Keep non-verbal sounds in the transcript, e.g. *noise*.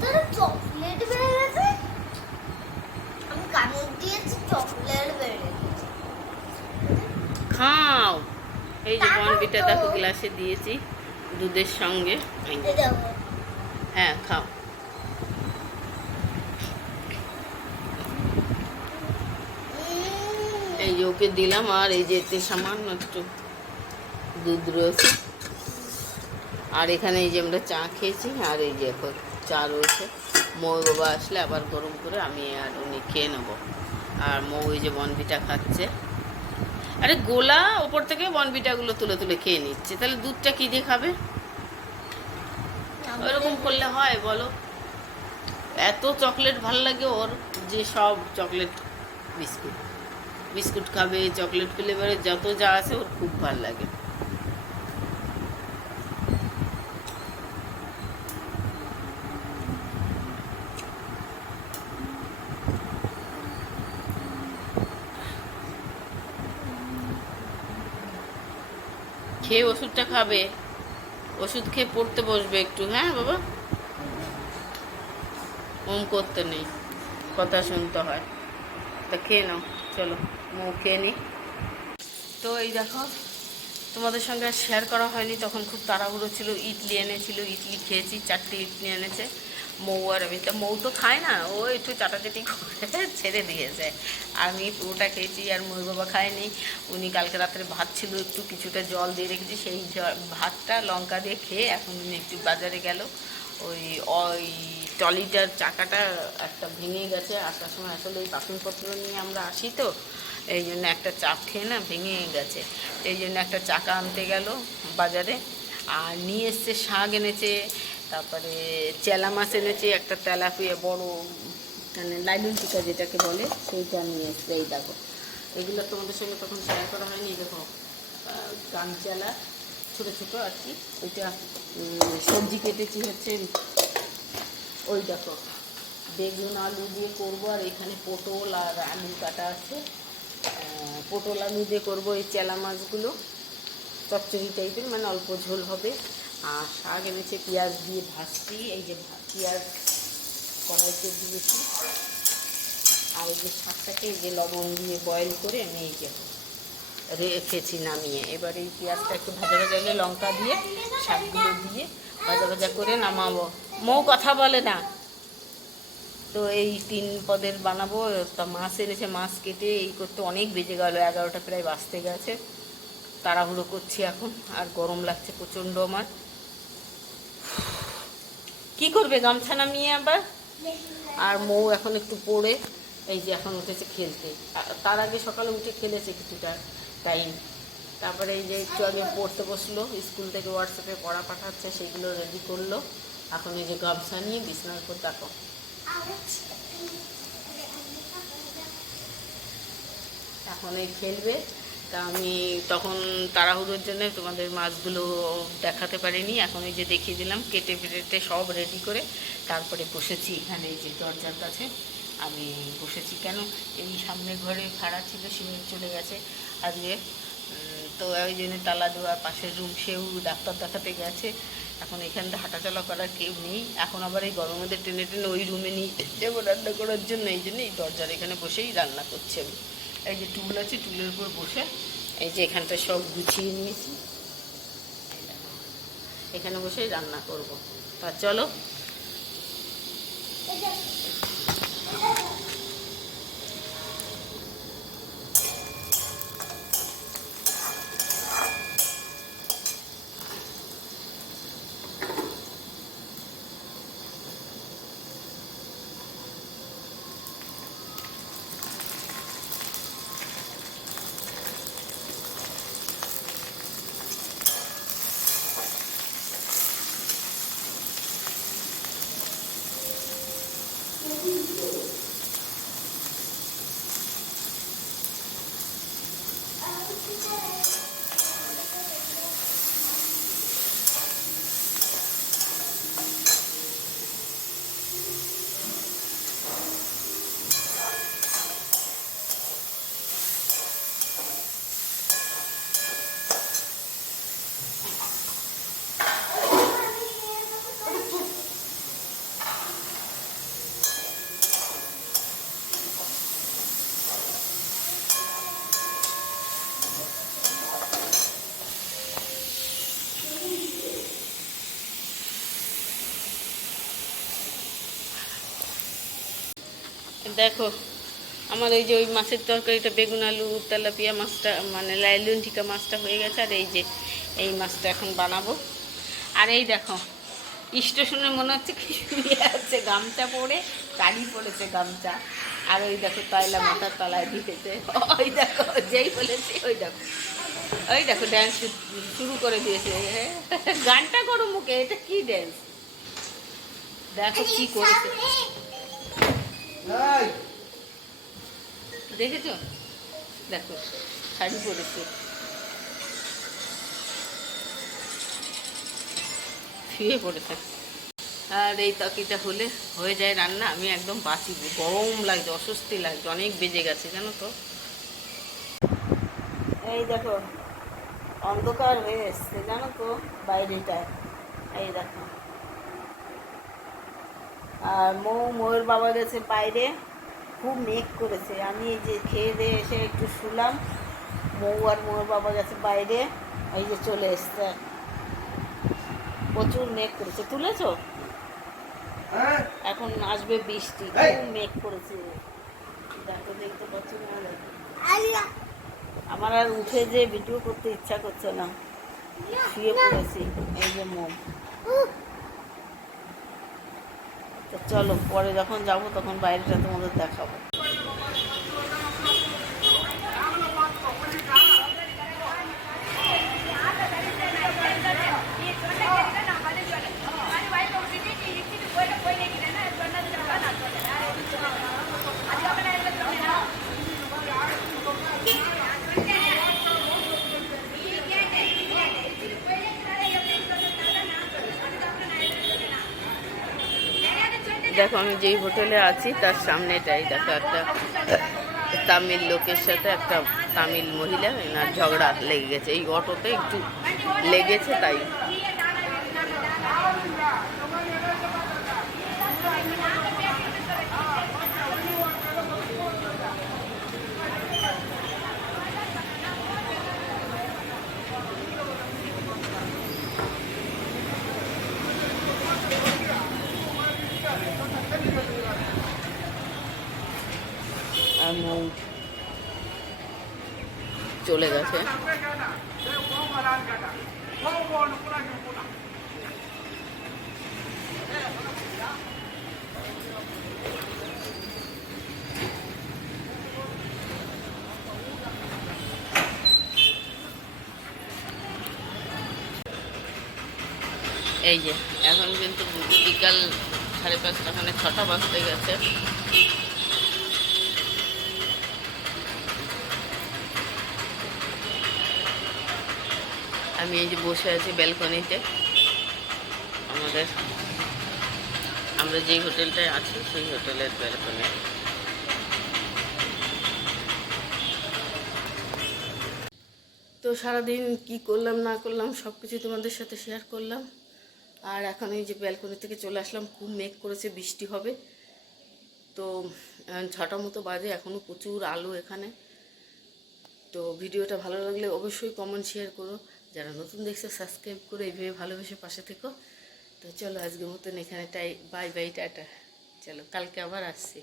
ভিতরে চকলেট বেড়ে গেছে আমি কামড় দিয়েছি চকলেট বেড়ে গেছে খাও। এই যে বনবিটা দেখো গ্লাসে দিয়েছি দুধের সঙ্গে হ্যাঁ খাও। এই যে ওকে দিলাম আর এই যে এতে সামান্য একটু দুধ রয়েছে। আর এখানে এই যে আমরা চা খেয়েছি আর এই যে এখন চা রয়েছে। মৌ বাবা আসলে আবার গরম করে আমি আর উনি খেয়ে নেব। আর মৌ ওই যে বনবিটা খাচ্ছে। আরে গোলা ওপর থেকে বনবিটাগুলো তুলে তুলে খেয়ে নিচ্ছে। তাহলে দুধটা কি দিয়ে খাবে? ওরকম করলে হয় বলো। এত চকলেট ভালো লাগে ওর যে সব চকলেট বিস্কুট। বিস্কুট খাবে চকলেট ফ্লেভারের যত যা আছে ওর খুব ভালো লাগে। খেয়ে ওষুধটা খাবে। ওষুধ খেয়ে পড়তে বসবে একটু হ্যাঁ বাবা? ওম করতে নেই, কথা শুনতে হয়। তা খেয়ে নাও, চলো মৌ খেয়ে নিই তো এই দেখো, তোমাদের সঙ্গে শেয়ার করা হয়নি, তখন খুব তাড়াহুড়ো ছিল, ইডলি এনেছিল, ইডলি খেয়েছি, চারটে ইডলি এনেছে। মৌ আর আমি। তা মৌ তো খায় না, ও একটু চাটাচাটি করে *laughs* ছেড়ে দিয়েছে। আমি পুরোটা খেয়েছি আর ময়ূর বাবা খায়নি। উনি কালকে রাত্রে ভাত ছিল, একটু কিছুটা জল দিয়ে রেখেছি, সেই ভাতটা লঙ্কা দিয়ে খেয়ে এখন উনি একটু বাজারে গেল। ওই ওই টলিটার চাকাটা একটা ভেঙে গেছে। আসার সময় আসলে এই বাসনপত্র নিয়ে আমরা আসি তো, এই জন্য একটা চাপ খেয়ে না ভেঙে গেছে। এই জন্য একটা চাকা আনতে গেল বাজারে। আর নিয়ে এসছে শাক এনেছে তারপরে চেলা মাছ এনেছি, একটা তেলাপিয়া বড় মানে লাইলন টিকা যেটাকে বলে, সেইটা নিয়ে এসছে এই দেখো। এগুলো তোমাদের সঙ্গে তখন শেয়ার করা হয়নি দেখো কাঞ্চালা ছোটো ছোটো আর কি। ওইটা সবজি কেটেছি হচ্ছে, ওই দেখো, বেগুন, আলু দিয়ে করব, আর এখানে পটল আর আলু কাটা আছে। পটল আলু দিয়ে করব এই চেলা মাছগুলো। চচ্চড়ি টাইপের মানে অল্প ঝোল হবে। আর শাক এনেছে, পেঁয়াজ দিয়ে ভাজছি, এই যে পেঁয়াজ কড়াইতে দিয়েছি। আর এই যে শাকটাকে যে লবণ দিয়ে বয়েল করে আমি এই যে রেখেছি নামিয়ে। এবার এই পেঁয়াজটা একটু ভাজা ভাজা হলে লঙ্কা দিয়ে, শাকগুলো দিয়ে ভাজা ভাজা করে নামাবো। মৌ কথা বলে না। তো এই তিন পদের বানাবো, তা মাছ এনেছে, মাছ কেটে এই করতে অনেক বেজে গেল, এগারোটা প্রায় বাঁচতে গেছে। তাড়াহুড়ো করছি এখন, আর গরম লাগছে প্রচণ্ড আমার। কি করবে? গামছা নামিয়ে আবার? আর মৌ এখন একটু পড়ে। এই যে এখন উঠেছে খেলতে। তার আগে সকালে উঠে খেলেছে কিছুটা টাইম তারপরে এই যে একটু আগে পড়তে বসল, স্কুল থেকে হোয়াটসঅ্যাপে পড়া পাঠাচ্ছে, সেগুলো রেডি করল। এখন এই যে গামছা নিয়ে বিছানার উপর দেখো। এখন এই খেলবে। তা আমি তখন তাড়াহুড়োর জন্য তোমাদের মাছগুলো দেখাতে পারিনি। এখন এই যে দেখিয়ে দিলাম, কেটে পেটে সব রেডি করে তারপরে বসেছি এখানে এই যে দরজার কাছে। আমি বসেছি কেন? এই সামনে ঘরে ভাড়া ছিল, সে চলে গেছে আজকে। তো ওই জন্য তালা দেওয়ার পাশের রুম সেও ডাক্তার দেখাতে গেছে। এখন এখান থেকে হাঁটাচলা করার কেউ নেই। এখন আবার এই গরমের টেনে টেনে ওই রুমে নিয়ে যাব রান্না করার জন্য। এই জন্য এই দরজার এখানে বসেই রান্না করছি আমি। এই যে টুল আছে, টুলের উপর বসে। এই যে এখানটা সব গুছিয়ে নিয়েছি। এখানে বসে রান্না করব। তা চলো দেখো, আমার ওই যে ওই মাছের তরকারিটা, বেগুন আলু, তেলাপিয়া মাছটা মানে লাইলুন টিকা মাছটা হয়ে গেছে, আর এই যে এই মাছটা এখন বানাবো। আর এই দেখো স্টেশনে মনে হচ্ছে কি আছে, গামছা পরে শাড়ি পড়েছে গামছা। আর ওই দেখো, তাইলা মাথার তলায় দিতেছে ওই দেখো, যেই বলেছি, ওই দেখো। ওই দেখো ড্যান্স শুরু করে দিয়েছে। গানটা করো মুখে, এটা কি ড্যান্স দেখো কি করেছে। দেখেছ? দেখো, শাড়ি পরেছে। শুয়ে পড়েছে। আর এই তরকারিটা হলে হয়ে যায় রান্না, আমি একদম বাঁচি। গরম লাগছে, অস্বস্তি লাগছে, অনেক বেজে গেছে, জানো তো। এই দেখো, অন্ধকার হয়ে এসছে, জানো তো, বাইরেটায়। এই দেখো। আর মৌ ময়ূর বাবা গেছে বাইরে। খুব মেঘ করেছে। আমি এই যে খেয়ে দিয়ে এসে একটু শুলাম। মৌ আর ময়ূর বাবা গেছে বাইরে। এই যে চলে এসছে। প্রচুর মেঘ করেছে। তুলেছ? এখন আসবে বৃষ্টি। খুব মেঘ করেছে। দেখো দেখতে পাচ্ছ আমার আর উঠে যে ভিডিও করতে ইচ্ছা করছে না। শুয়ে পড়েছি। এই যে মোম তো চলো পরে যখন যাব তখন বাইরেটা তোমাদের দেখাবো। দেখো, আমি যেই হোটেলে আছি, তার সামনেটাই দেখো, একটা তামিল লোকের সাথে একটা তামিল মহিলা, এনার ঝগড়া লেগে গেছে। এই অটোতে একটু লেগেছে, তাই আর মৌ চলে গেছে। এই যে এখন কিন্তু বিকাল সাড়ে পাঁচটা খানে ছটা বাজতে গেছে। আমি এই যে বসে আছি ব্যালকনিতে। আমাদের, আমরা যেই হোটেলটায় আছি, সেই হোটেলের ব্যালকনি। তো সারাদিন কি করলাম, না করলাম সব কিছু তোমাদের সাথে শেয়ার করলাম। আর এখন এই যে ব্যালকনি থেকে চলে আসলাম, খুব মেঘ করেছে, বৃষ্টি হবে। তো ছটা মতো বাজে এখনও প্রচুর আলো এখানে। তো ভিডিওটা ভালো লাগলে অবশ্যই কমেন্ট শেয়ার করো। যারা নতুন দেখছ সাবস্ক্রাইব করে এইভাবে ভালোবেসে পাশে থেকো। তো চলো আজকের মতন এখানে টাই বাই বাই টাটা। চলো, কালকে আবার আসছি।